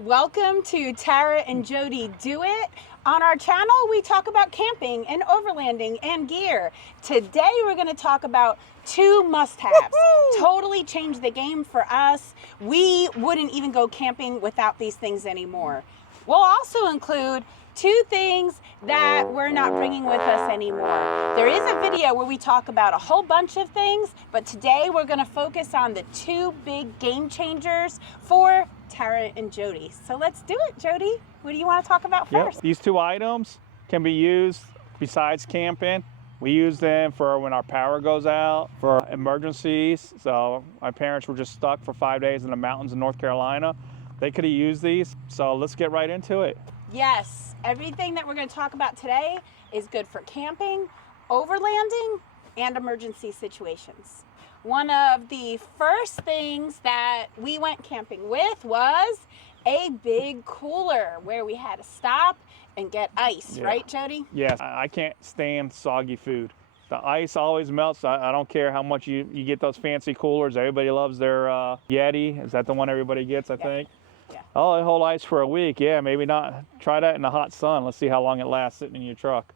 Welcome to Tara and Jody Do It. On our channel, we talk about camping and overlanding and gear. Today, we're going to talk about two must-haves. Totally changed the game for us. We wouldn't even go camping without these things anymore. We'll also include two things that we're not bringing with us anymore. There is a video where we talk about a whole bunch of things, but today we're going to focus on the two big game changers for Tara and Jody. So let's do it, Jody. What do you want to talk about first? These two items can be used besides camping. We use them for when our power goes out, for emergencies. So my parents were just stuck for 5 days in the mountains in North Carolina. They could have used these. So let's get right into it. Yes, everything that we're going to talk about today is good for camping, overlanding, and emergency situations. One of the first things that we went camping with was a big cooler where we had to stop and get ice, right, Jody? Yes, I can't stand soggy food. The ice always melts. I don't care how much you get those fancy coolers. Everybody loves their Yeti. Is that the one everybody gets, I think? Yeah. Oh, I hold ice for a week. Yeah, maybe not. Try that in the hot sun. Let's see how long it lasts sitting in your truck.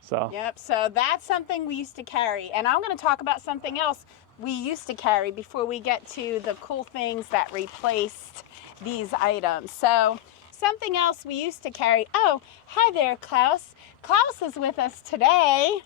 So. Yep, so that's something we used to carry. And I'm going to talk about something else we used to carry before we get to the cool things that replaced these items. So something else we used to carry. Oh, hi there, Klaus. Klaus is with us today.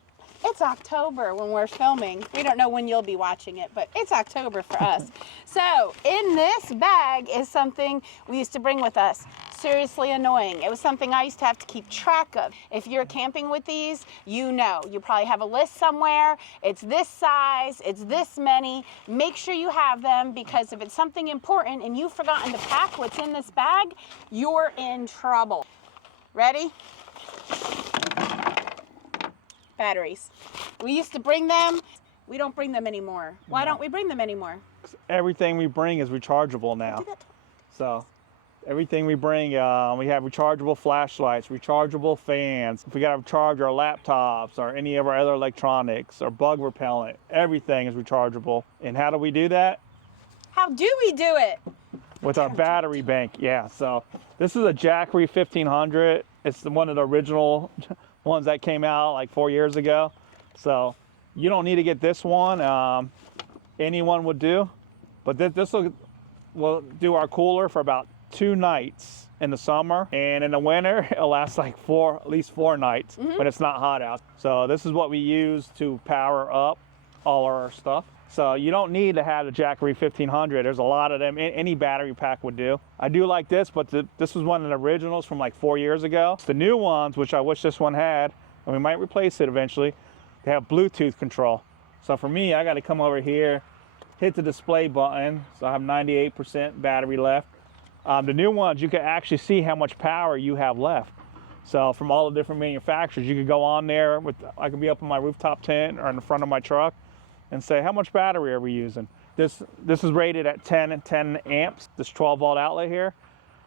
It's October when we're filming. We don't know when you'll be watching it, but it's October for us. So in this bag is something we used to bring with us. Seriously annoying. It was something I used to have to keep track of. If you're camping with these, you know. You probably have a list somewhere. It's this size, it's this many. Make sure you have them, because if it's something important and you've forgotten to pack what's in this bag, you're in trouble. Ready? Batteries. We used to bring them. We don't bring them anymore. Why don't we bring them anymore? Everything we bring is rechargeable now. So everything we bring, we have rechargeable flashlights, rechargeable fans. If we got to charge our laptops or any of our other electronics or bug repellent, everything is rechargeable. And how do we do that? How do we do it? With our battery bank, yeah. So this is a Jackery 1500. It's one of the original ones that came out like 4 years ago. So you don't need to get this one. Anyone would do. But this will do our cooler for about 2 nights in the summer, and in the winter it'll last like at least 4 nights when it's not hot out. So this is what we use to power up all our stuff. So you don't need to have a Jackery 1500. There's a lot of them. Any battery pack would do. I do like this, but this was one of the originals from like 4 years ago. The new ones, which I wish this one had, and we might replace it eventually, they have Bluetooth control. So for me, I got to come over here, hit the display button. So I have 98% battery left. The new ones, you can actually see how much power you have left. So from all the different manufacturers, you could go on there I could be up on my rooftop tent or in the front of my truck and say, how much battery are we using? This is rated at 10 amps, this 12 volt outlet here.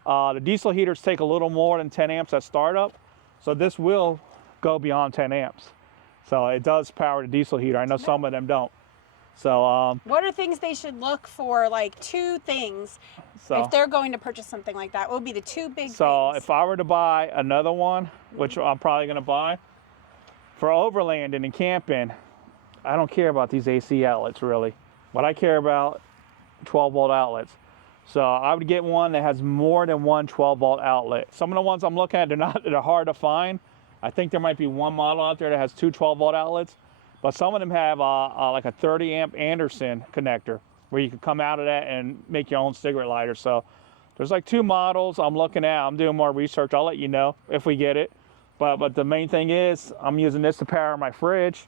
The diesel heaters take a little more than 10 amps at startup. So this will go beyond 10 amps. So it does power the diesel heater. I know some of them don't. So what are things they should look for, like 2 things, if they're going to purchase something like that? What would be the 2 big things? So if I were to buy another one, which I'm probably going to buy, for overlanding and camping, I don't care about these AC outlets really. What I care about, 12 volt outlets. So I would get one that has more than one 12 volt outlet. Some of the ones I'm looking at, they're hard to find. I think there might be one model out there that has 2 12 volt outlets, but some of them have like a 30 amp Anderson connector where you can come out of that and make your own cigarette lighter. So there's like 2 models I'm looking at. I'm doing more research. I'll let you know if we get it. But the main thing is I'm using this to power my fridge.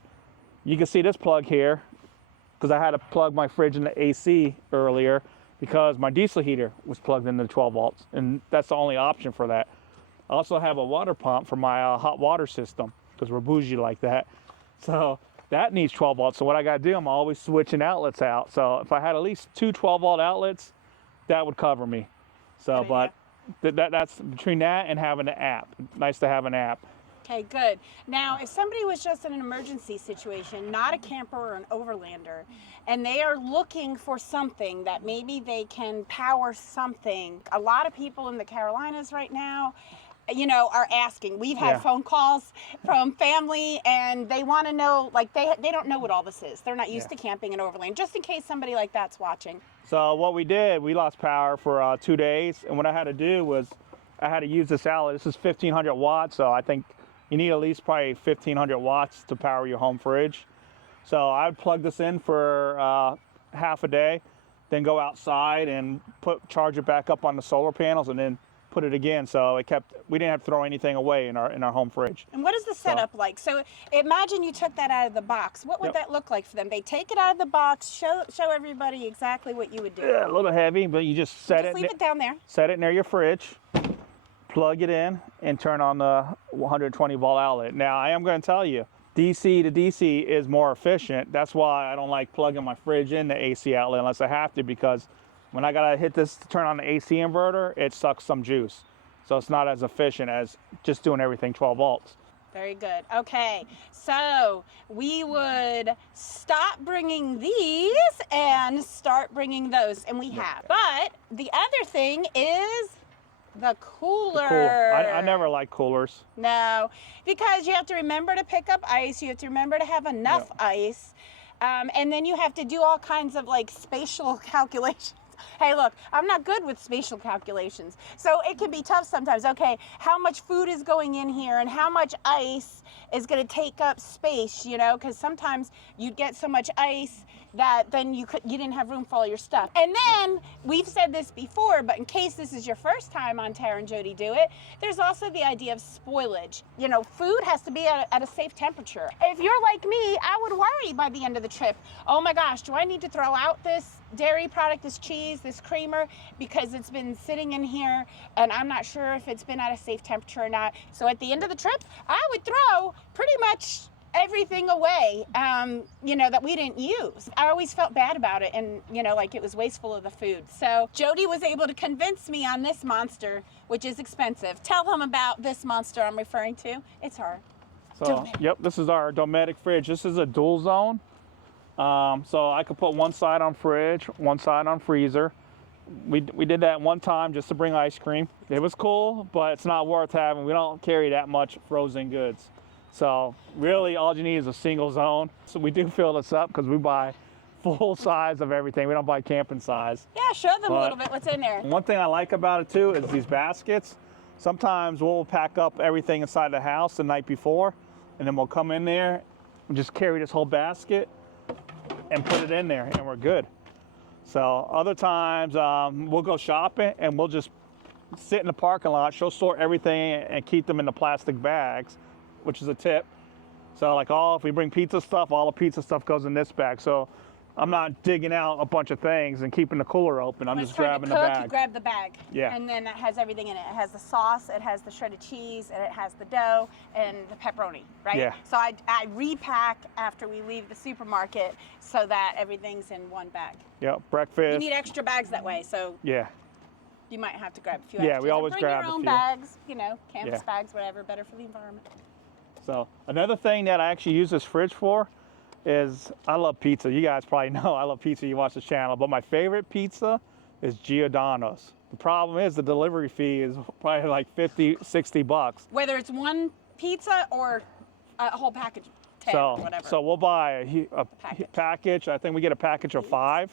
You can see this plug here because I had to plug my fridge into AC earlier because my diesel heater was plugged into 12 volts, and that's the only option for that. I also have a water pump for my hot water system because we're bougie like that. So that needs 12 volts. So what I got to do, I'm always switching outlets out. So if I had at least 2 12 volt outlets, that would cover me. So, but that's between that and having an app. Nice to have an app. Okay, good. Now, if somebody was just in an emergency situation, not a camper or an overlander, and they are looking for something that maybe they can power something, a lot of people in the Carolinas right now, you know, are asking. We've had phone calls from family, and they want to know, like, they don't know what all this is. They're not used to camping in Overland, just in case somebody like that's watching. So what we did, we lost power for 2 days, and what I had to do was I had to use this outlet. This is 1,500 watts, so I think you need at least probably 1,500 watts to power your home fridge. So I would plug this in for half a day, then go outside and charge it back up on the solar panels, and then put it again. So we didn't have to throw anything away in our home fridge. And what is the setup like? So imagine you took that out of the box. What would that look like for them? They take it out of the box. Show everybody exactly what you would do. Yeah, a little heavy, but you just leave it down there. Set it near your fridge. Plug it in and turn on the 120 volt outlet. Now I am going to tell you, DC to DC is more efficient. That's why I don't like plugging my fridge in the AC outlet unless I have to, because when I gotta hit this to turn on the AC inverter, it sucks some juice. So it's not as efficient as just doing everything 12 volts. Very good. Okay, so we would stop bringing these and start bringing those, and we have. But the other thing is the cooler. I never like coolers. No, because you have to remember to pick up ice. You have to remember to have enough ice. And then you have to do all kinds of like spatial calculations. Hey, look, I'm not good with spatial calculations. So it can be tough sometimes. Okay, how much food is going in here and how much ice is going to take up space, you know, because sometimes you get so much ice that then you didn't have room for all your stuff. And then, we've said this before, but in case this is your first time on Tara and Jody Do It, there's also the idea of spoilage. You know, food has to be at a safe temperature. If you're like me, I would worry by the end of the trip, oh my gosh, do I need to throw out this dairy product, this cheese, this creamer, because it's been sitting in here and I'm not sure if it's been at a safe temperature or not. So at the end of the trip, I would throw pretty much everything away, you know, that we didn't use. I always felt bad about it, and, you know, like it was wasteful of the food. So Jody was able to convince me on this monster, which is expensive. Tell them about this monster I'm referring to. It's her. So, yep, this is our Dometic fridge. This is a dual zone. So I could put one side on fridge, one side on freezer. We did that one time just to bring ice cream. It was cool, but it's not worth having. We don't carry that much frozen goods. So really all you need is a single zone. So we do fill this up because we buy full size of everything. We don't buy camping size. Yeah, show them a little bit what's in there. One thing I like about it too is these baskets. Sometimes we'll pack up everything inside the house the night before, and then we'll come in there and just carry this whole basket and put it in there, and we're good. So other times we'll go shopping and we'll just sit in the parking lot. She'll sort everything and keep them in the plastic bags, which is a tip. So like if we bring pizza stuff, all the pizza stuff goes in this bag. So I'm not digging out a bunch of things and keeping the cooler open. I'm just grabbing the bag. You grab the bag. Yeah. And then that has everything in it. It has the sauce, it has the shredded cheese, and it has the dough and the pepperoni, right? Yeah. So I repack after we leave the supermarket so that everything's in one bag. Yeah, breakfast. You need extra bags that way, so yeah, you might have to grab a few yeah, extras. we always bring grab your a own few. bags, you know, canvas bags, whatever, better for the environment. So another thing that I actually use this fridge for is I love pizza. You guys probably know I love pizza. You watch this channel, but my favorite pizza is Giordano's. The problem is the delivery fee is probably like 50, 60 bucks. Whether it's one pizza or a whole package, 10 or whatever. So we'll buy a package. I think we get a package of 5.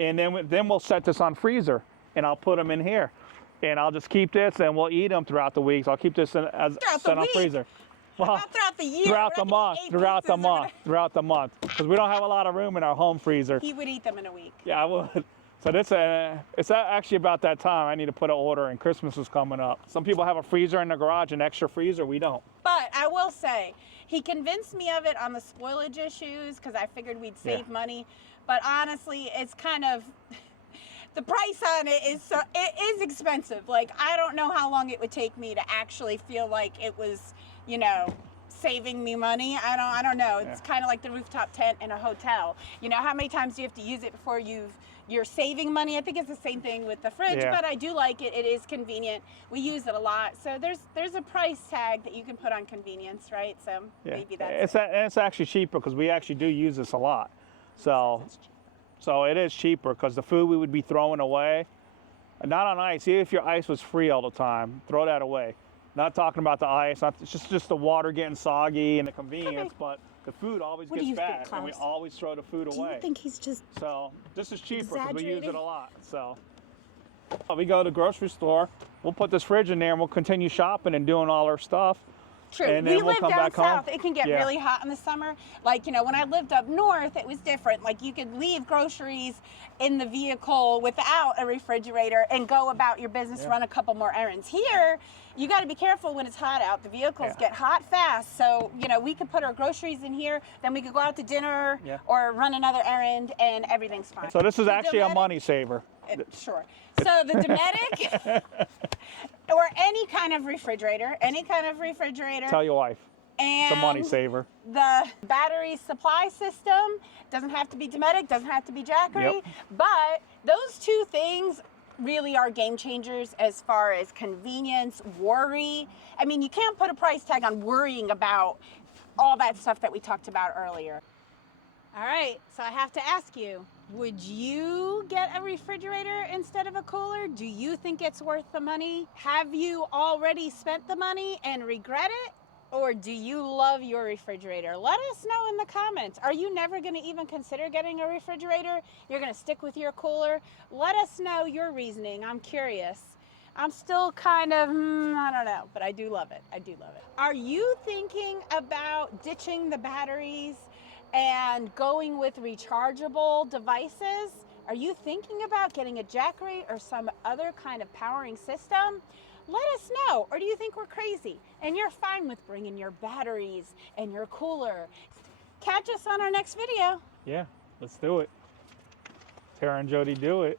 And then we'll set this on freezer, and I'll put them in here. And I'll just keep this, and we'll eat them throughout the week. So I'll keep this set on freezer. Well, throughout the year, throughout the month, because we don't have a lot of room in our home freezer. He would eat them in a week. Yeah, I would. So it's actually about that time I need to put an order, and Christmas is coming up. Some people have a freezer in the garage, an extra freezer. We don't. But I will say, he convinced me of it on the spoilage issues because I figured we'd save money. But honestly, it's kind of the price on it is expensive. Like, I don't know how long it would take me to actually feel like it was, you know, saving me money. I don't know. It's kind of like the rooftop tent in a hotel. You know, how many times do you have to use it before you've you're saving money. I think it's the same thing with the fridge, Yeah. but I do like it. It is convenient. We use it a lot. So there's a price tag that you can put on convenience, right? So Yeah. maybe that's It's actually cheaper because we actually do use this a lot. So it is cheaper because the food we would be throwing away, not on ice. Even if your ice was free all the time, throw that away. Not talking about the ice. It's just the water getting soggy and the convenience, but the food always What do gets you think, bad, and we Klaus? always throw the food Do away. you think he's just So this is cheaper because we use it exaggerating? a lot. So we go to the grocery store, we'll put this fridge in there and we'll continue shopping and doing all our stuff. true? And We then we'll live come down back home. south. It can get Yeah. really hot in the summer. Like, when I lived up north, it was different. Like, you could leave groceries in the vehicle without a refrigerator and go about your business, Yeah. run a couple more errands. Here, you got to be careful when it's hot out. The vehicles Yeah. get hot fast. So, we could put our groceries in here, then we could go out to dinner Yeah. or run another errand, and everything's fine. So this is The actually a Dometic- money saver. Sure. So the Dometic or any kind of refrigerator, Tell your wife, and it's a money saver. the battery supply system doesn't have to be Dometic, doesn't have to be Jackery, Yep. but those two things really are game changers as far as convenience, worry. I mean, you can't put a price tag on worrying about all that stuff that we talked about earlier. All right, so I have to ask you, would you get a refrigerator instead of a cooler? Do you think it's worth the money? Have you already spent the money and regret it? Or do you love your refrigerator? Let us know in the comments. Are you never going to even consider getting a refrigerator? You're going to stick with your cooler? Let us know your reasoning. I'm curious. I'm still kind of, I don't know, but I do love it. I do love it. Are you thinking about ditching the batteries and going with rechargeable devices? Are you thinking about getting a Jackery or some other kind of powering system? Let us know. Or do you think we're crazy and you're fine with bringing your batteries and your cooler? Catch us on our next video. Yeah, let's do it. Tara and Jody do it.